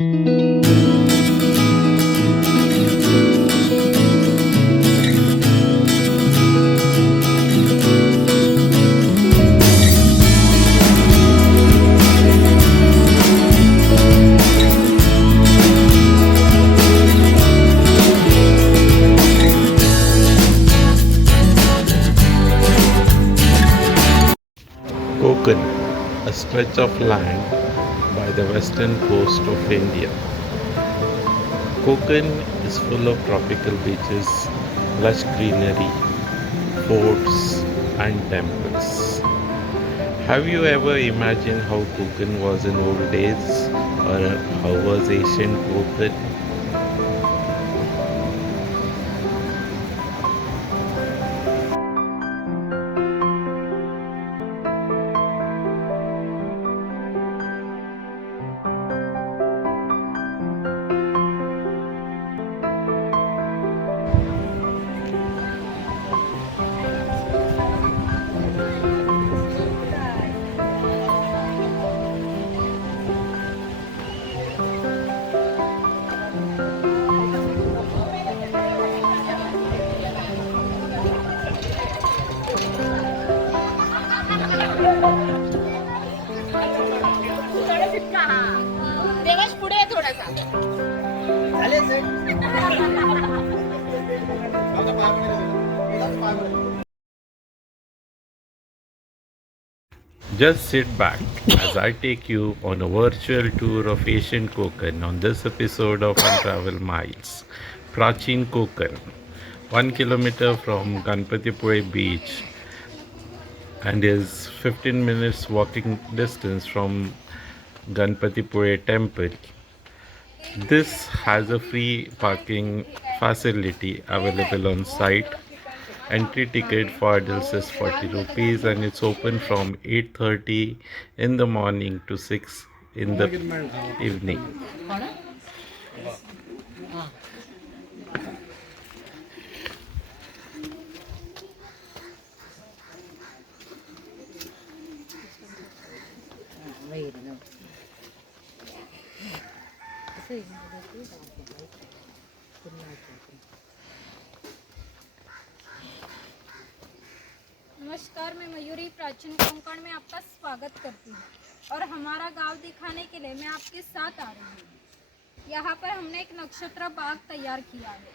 Konkan, a stretch of land by the western coast of India. Konkan is full of tropical beaches, lush greenery, forts, and temples. Have you ever imagined how Konkan was in old days, or how was ancient Konkan? देवाश पुढे आहे थोडासा. Just sit back as I take you on a virtual tour of ancient Konkan on this episode of Untravel Miles. Prachin Konkan, 1 kilometer from Ganpatipure beach and is 15 minutes walking distance from Ganpatipure temple. This has a free parking facility available on site. Entry ticket for adults is 40 rupees and it's open from 8:30 in the morning to 6 in the evening. नमस्कार, मैं मयूरी प्राचीन कोंकण में आपका स्वागत करती हूँ और हमारा गांव दिखाने के लिए मैं आपके साथ आ रही हूँ। यहाँ पर हमने एक नक्षत्र बाग तैयार किया है।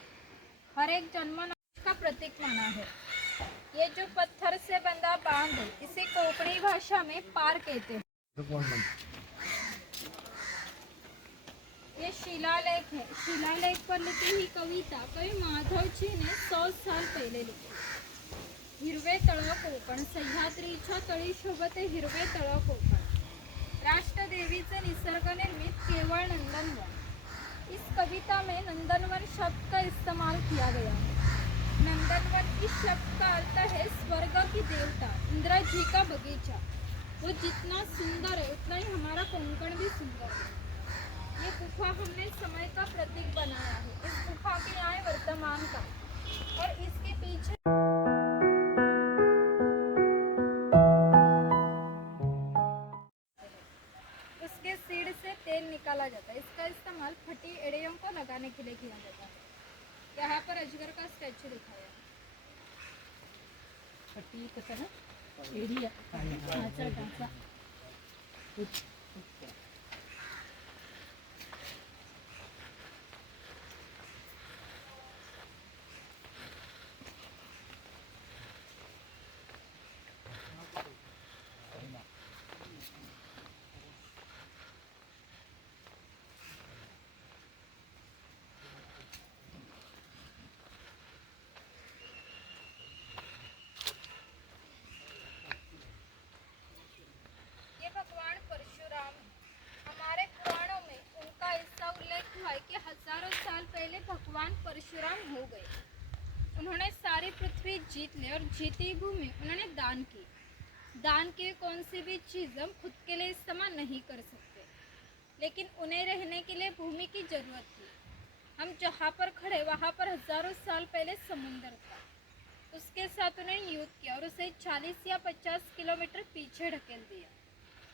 हर एक जन्म नक्षत्र का प्रतीक माना है। ये जो पत्थर से बंधा बांध है इसे कोंकणी भाषा में पार कहते हैं। ये शिलालेख है। शिलालेख पर लिखी हुई कविता कवि माधव जी ने 100 साल पहले लिखी। हिरवे तळ कोकण, सह्याद्रीच्या तळी शोभते हिरवे तळ कोकण, राष्ट्रदेवीचे निसर्ग निर्मित केवळ नंदनवन। इस कविता में नंदनवन शब्द का इस्तेमाल किया गया है। नंदनवन इस शब्द का अर्थ है स्वर्ग की देवता, इंद्र जी का बगीचा। वो जितना सुंदर है उतना ही हमारा कोंकण भी सुंदर है। ये गुफा हमने समय का प्रतीक बनाया है। इस गुफा के आए वर्तमान का और इसके पीछे उसके सीड से तेल निकाला जाता है। इसका इस्तेमाल फटी एड़ियों को लगाने के लिए किया जाता है। यहाँ पर अजगर का स्टैचू दिखाया है। फटी कसं ना एरिया ढाचा ढाचा भगवान परशुराम हमारे पुराणों में उनका ऐसा उल्लेख हुआ है कि हजारों साल पहले भगवान परशुराम हो गए। उन्होंने सारी पृथ्वी जीत ली और जीती भूमि उन्होंने दान की। दान की कौन सी भी चीज़ हम खुद के लिए इस्तेमाल नहीं कर सकते, लेकिन उन्हें रहने के लिए भूमि की जरूरत थी। हम जहाँ पर खड़े वहाँ पर हजारों साल पहले समुंदर था। उसके साथ उन्हें युद्ध किया और उसे 40 या 50 किलोमीटर पीछे ढकेल दिया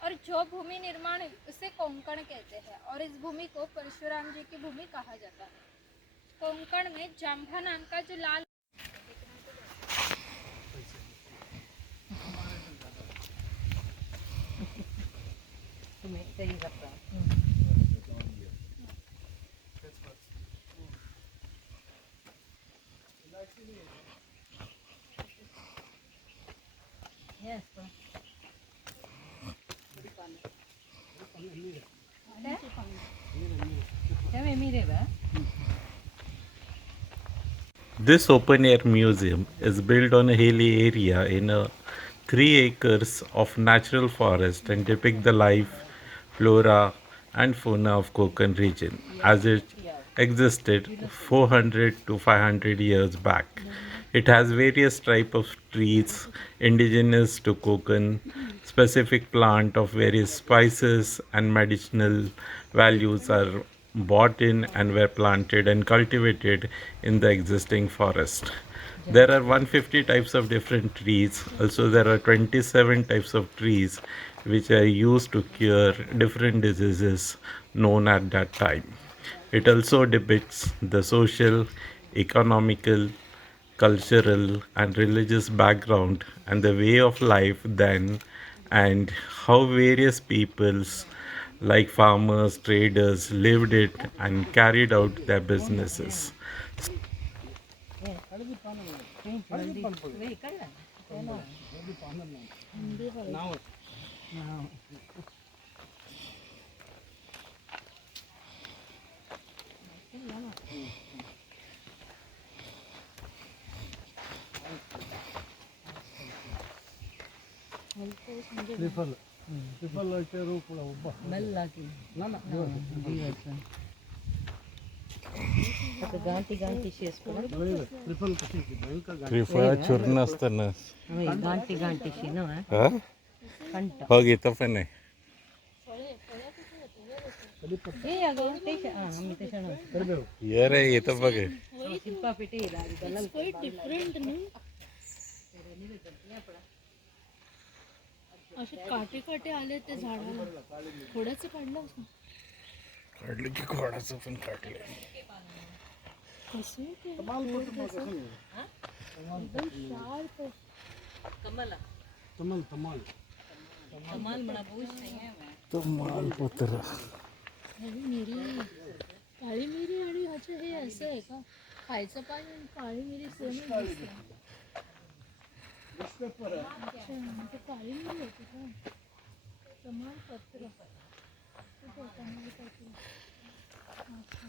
और जो भूमि निर्माण हुई उसे कोंकण कहते हैं और इस भूमि को परशुराम जी की भूमि कहा जाता है। कोंकण में जांभा नाम का जो लाल तुम्ही काही करता Yes, This open air museum is built on a hilly area in a 3 acres of natural forest and depict the life, flora and fauna of Konkan region as it existed 400 to 500 years back. It has various type of trees indigenous to Konkan, specific plant of various spices and medicinal values are bought in and were planted and cultivated in the existing forest. There are 150 types of different trees. Also, there are 27 types of trees which are used to cure different diseases known at that time. It also depicts the social, economical, cultural, and religious background and the way of life then, and how various peoples like farmers, traders lived it and carried out their businesses. गांठी गांठी शेस चूर्ण असताना गांठी गांठी शी ना कंट हो घेतो पण नाही हे अगं ते आम्ही ते ये रे येतं बघ शिल्पा पेटे डिफरंट नाही असे काटे काटे आले ते झाडाला थोडंच काढलं काढलं की खोडाचं पण काढलं कसं कमल कमल म्हणा तो मालपत्र मिरी काळी मिरी आणि ह्याचं हे असं आहे का खायचं पाणी आणि काळी मिरी सेमच दिसते अच्छा म्हणजे काळी मिरी होती का तमालपत्र तमालपत्र अच्छा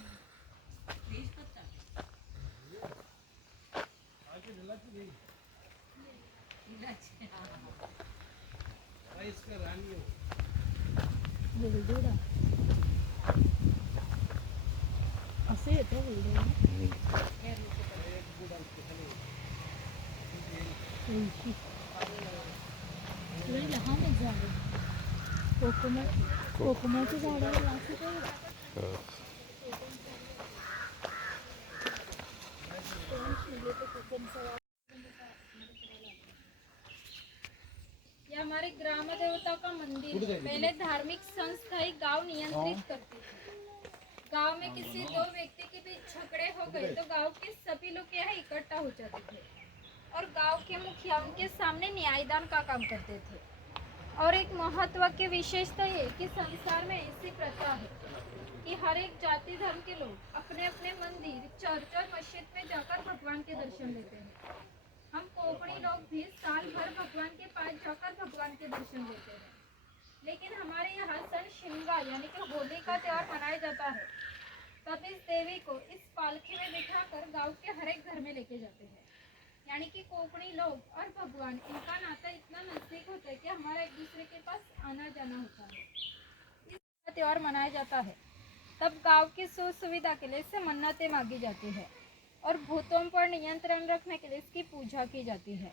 वेलदोडा असं येतं वेलदोडा तुळशी लई लहानच झाड कोकमाच्या झाडाला असं काय ये हमारे ग्राम देवता का मंदिर है। पहले धार्मिक संस्था ही गांव नियंत्रित करती थी। गांव में किसी दो व्यक्ति के बीच झगड़े हो गए तो गांव के सभी लोग यहाँ इकट्ठा हो जाते थे और गांव के मुखिया उनके सामने न्यायदान का काम करते थे। और एक महत्व की विशेषता ये कि संसार में ऐसी प्रथा है कि हर एक जाति धर्म के लोग अपने अपने मंदिर, चर्च और मस्जिद में जाकर भगवान के दर्शन लेते हैं। हम कोंकणी लोग भी साल भर भगवान के पास जाकर भगवान के दर्शन लेते हैं। लेकिन हमारे यहाँ सन शिमगा यानी कि होली का त्योहार मनाया जाता है। तब इस देवी को इस पालकी में बिठाकर गांव के हर एक घर में लेके जाते हैं। यानी कि कोंकणी लोग और भगवान इनका नाता इतना नजदीक होता है कि हमारा एक दूसरे के पास आना जाना होता है। इस त्योहार मनाया जाता है तब गांव की सुख सुविधा के लिए इससे मन्नतें मांगी जाती है और भूतों पर नियंत्रण रखने के लिए इसकी पूजा की जाती है।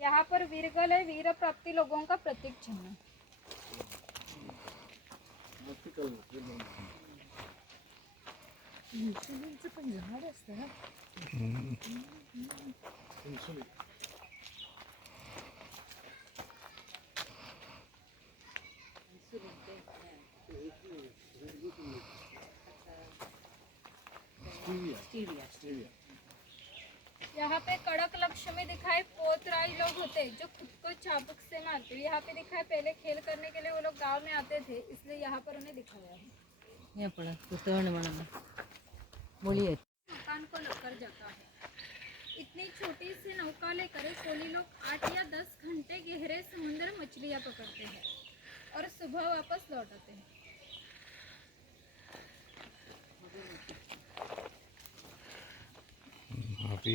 यहाँ पर वीरगल है वीर प्राप्ति लोगों का प्रतीक चिन्ह। इन्सुलिनचं पण झाड असतं ना यहाँ पे कड़क लक्ष्मी दिखाए पोतराई लोग होते जो खुद को चाबुक से मारते। यहाँ पे दिखाए पहले खेल करने के लिए वो लोग गांव में आते थे, इसलिए यहाँ पर उन्हें दिखाया है। हे पड़ा कुतवण म्हणा बोलिए मकान को लेकर जाता है। इतनी छोटी सी नौका लेकर कोली लोग 8 या 10 घंटे गहरे समुद्र मछलियाँ पकड़ते हैं और सुबह वापस लौट आते हैं। अभी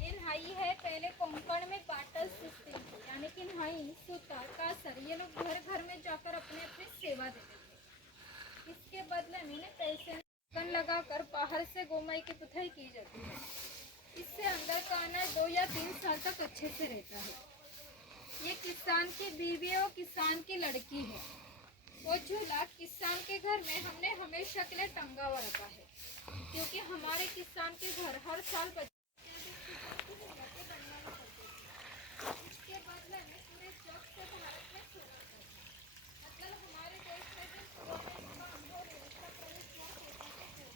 ये नहाई है पहले कोंकण में बाटल सिस्टम, यानी कि नहाई सूता कासर ये लोग घर घर में जाकर अपने अपनी सेवा देते थे। इसके बदले में उन्हें पैसे कन लगाकर बाहर से गोमय की पुथाई की जाती है। इससे अंदर का अनाज 2 या 3 साल तक अच्छे से रहता है। ये किसान की बीवी और किसान की लड़की है। वो झूला किसान के घर में हमने हमेशा के लिए टंगा हुआ रखा है, क्योंकि हमारे किसान के घर हर साल इसके बदले में पूरे जग से भारत में सोना करते हैं। मतलब हमारे देश में जो सोने का अनुभव है उसका प्रवेश बहुत होता है।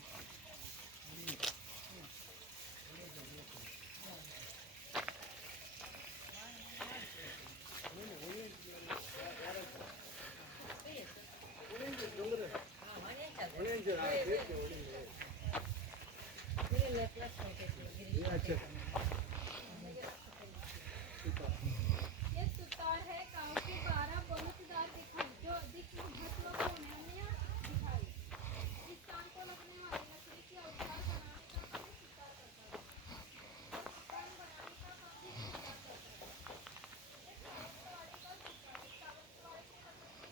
ये सुतार है गांव के 12 बहुतदार दिखाई जो अधिक महत्वपूर्ण है। हमने यहाँ दिखाई किसान को लगने वाली लकड़ी के औजार बनाने का काम सुतार करता है। मकान बनाने का काम भी सुतार करता है। ये सावंतवाड़ी का सुतार है। सावंतवाड़ी की लकड़ी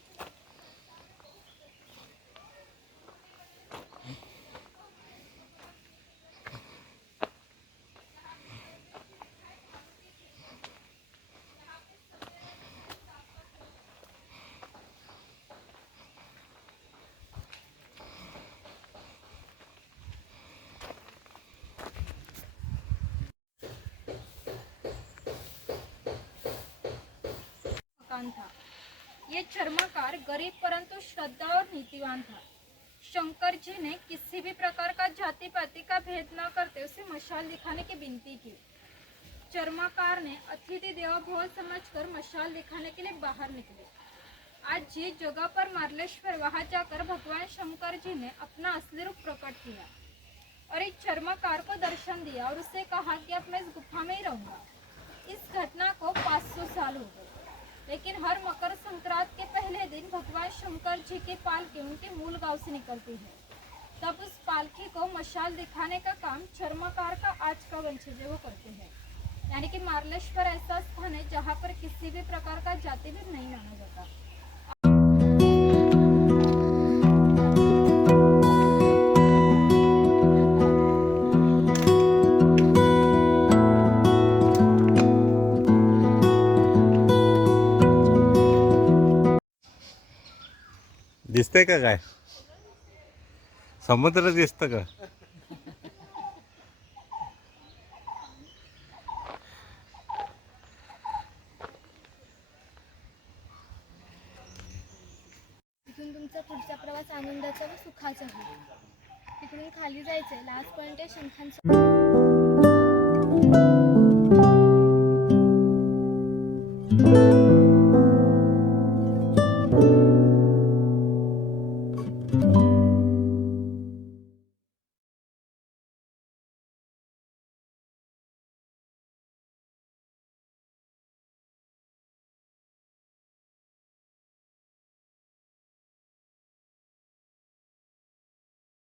मकान था। ये चर्मकार गरीब परंतु श्रद्धा और नीतिवान था। शंकर जी ने किसी भी प्रकार का जाति पाति का भेद न करते उसे मशाल दिखाने की विनती की। चर्मकार ने अतिथि देवो भव समझकर मशाल दिखाने के लिए बाहर निकले। आज जिस जगह पर मार्लेश्वर वहां जाकर भगवान शंकर जी ने अपना असली रूप प्रकट किया और एक चर्मकार को दर्शन दिया और उसे कहा कि अब मैं इस गुफा में ही रहूंगा। इस घटना को 500 साल हो गए, लेकिन हर मकर संक्रांति के पहले दिन भगवान शंकर जी की पालकी उनके मूल गांव से निकलती है। तब उस पालकी को मशाल दिखाने का काम चर्मकार का आज का वंशज वो करते हैं। यानी कि मार्लेश्वर ऐसा स्थान है जहाँ पर किसी भी प्रकार का जाति भेद नहीं माना जाता। दिसतंय का काय? समुद्र दिसतं का? तिथून तुमचा पुढचा प्रवास आनंदाचा व सुखाचा होईल. तिकडून खाली जायचंय. लास्ट पॉइंट आहे शंखांचा.